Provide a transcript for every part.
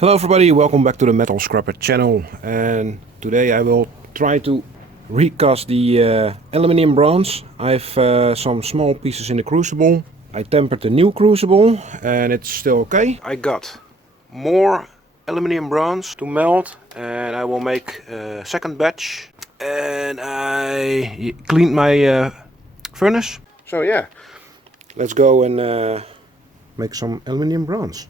Hello everybody, welcome back to the Metal Scrapper channel, and today I will try to recast the aluminium bronze. I have some small pieces in the crucible. I tempered the new crucible and it's still okay. I got more aluminium bronze to melt and I will make a second batch, and I cleaned my furnace. So yeah, let's go and make some aluminium bronze.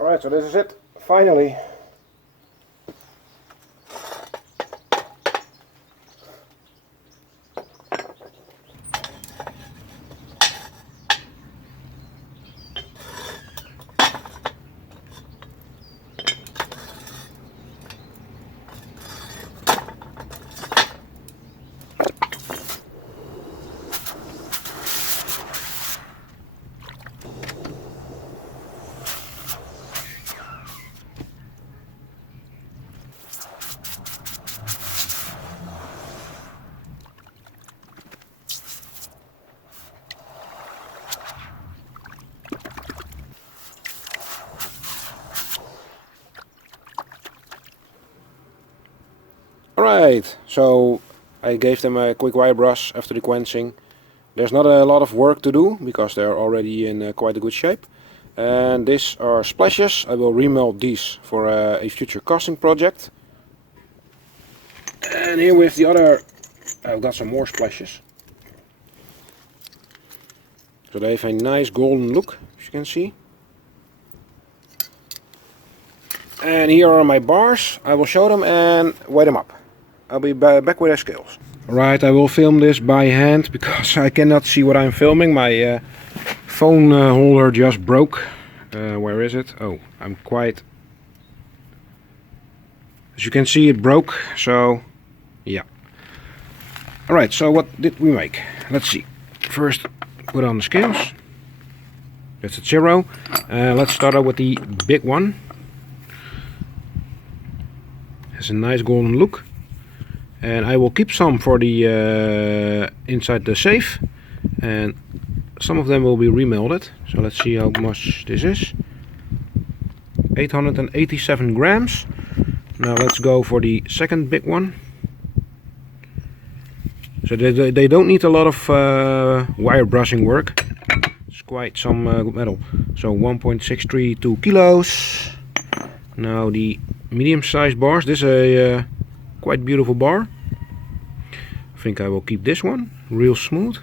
Alright, so this is it, finally. Alright, so I gave them a quick wire brush after the quenching. There's not a lot of work to do because they're already in quite a good shape. And these are splashes. I will remelt these for a future casting project. And here with the other, I've got some more splashes. So they have a nice golden look, as you can see. And here are my bars. I will show them and weigh them up. I'll be back with their scales. Alright, I will film this by hand because I cannot see what I'm filming. My phone holder just broke. Where is it? Oh, I'm quite... As you can see, it broke, so yeah. Alright, so what did we make? Let's see. First, put on the scales. That's at 0. Let's start out with the big one. Has a nice golden look. And I will keep some for the inside the safe, and some of them will be remelted. So let's see how much this is. 887 grams. Now let's go for the second big one. So they don't need a lot of wire brushing work. It's quite some metal. So 1.632 kilos. Now the medium-sized bars. This is a quite beautiful bar. I think I will keep this one, real smooth.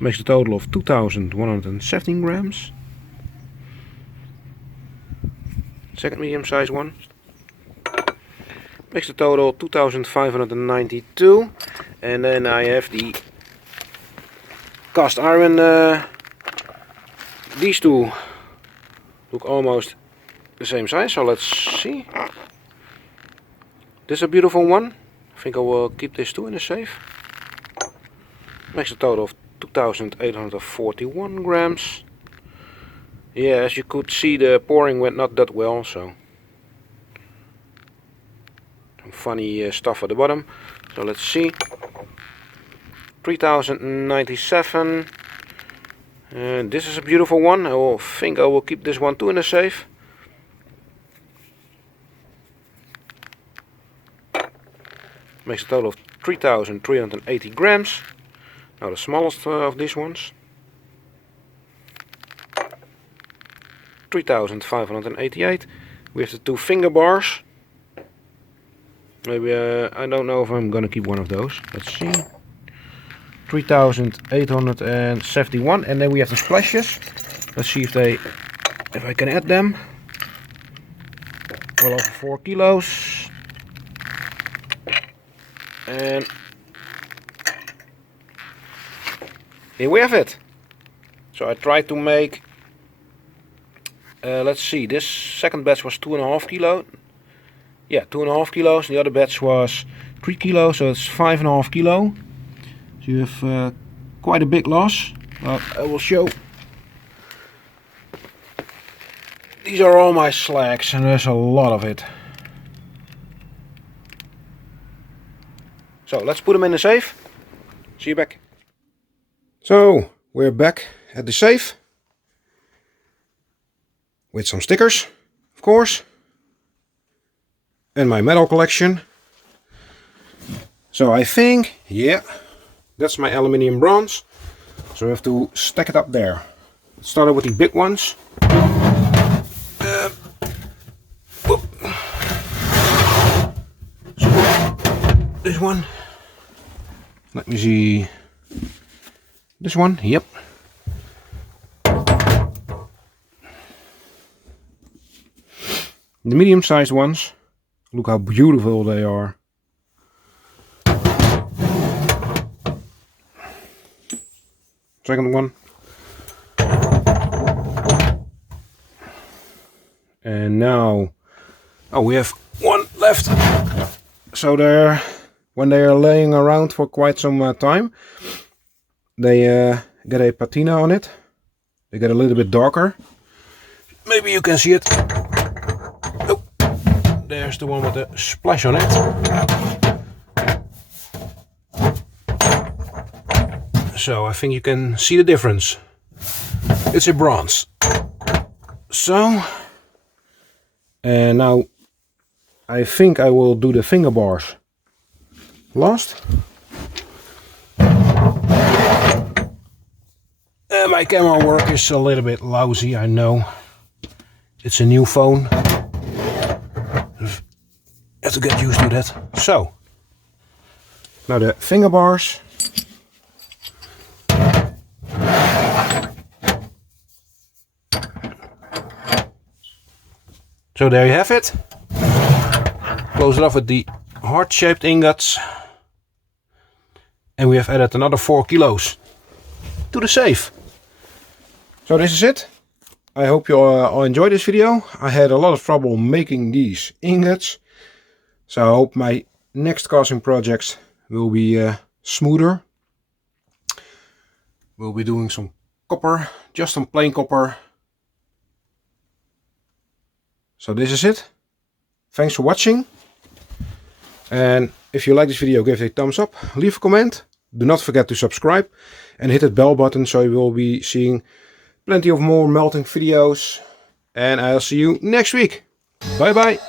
Makes a total of 2117 grams. Second medium-sized one. Makes a total 2592. And then I have the cast iron. These two look almost the same size, so let's see. This is a beautiful one. I think I will keep this too in the safe. Makes a total of 2841 grams. Yeah, as you could see, the pouring went not that well, so some funny stuff at the bottom. So let's see. 3097. And this is a beautiful one. I think I will keep this one too in the safe. Makes a total of 3380 grams. Now the smallest of these ones. 3588. We have the two finger bars. Maybe I don't know if I'm gonna keep one of those. Let's see. 3871, and then we have the splashes. Let's see if I can add them. Well over 4 kilos. And here we have it. So I tried to make, let's see, this second batch was 2.5 kilo. Yeah, 2.5 kilos. The other batch was 3 kilos, so it's 5.5 kilo. So you have quite a big loss. But I will show. These are all my slags, and there's a lot of it. So let's put them in the safe. See you back. So we're back at the safe with some stickers, of course, and my metal collection. So I think, yeah, that's my aluminium bronze. So I have to stack it up there. Let's start with the big ones. So this one. Let me see. This one, yep. The medium-sized ones. Look how beautiful they are. Second one. And now, oh, we have one left. So when they are laying around for quite some time, they get a patina on it. They get a little bit darker. Maybe you can see it. Oh, there's the one with the splash on it. So I think you can see the difference. It's a bronze. So, and now I think I will do the finger bars last. My camera work is a little bit lousy, I know. It's a new phone. Have to get used to that. So, now the finger bars. So there you have it. Close it off with the heart-shaped ingots. And we have added another 4 kilos to the safe. So this is it. I hope you all enjoyed this video. I had a lot of trouble making these ingots. So I hope my next casting projects will be smoother. We'll be doing some copper, just some plain copper. So this is it. Thanks for watching. And if you like this video, give it a thumbs up, leave a comment. Do not forget to subscribe and hit that bell button so you will be seeing plenty of more melting videos. And I'll see you next week. Bye bye.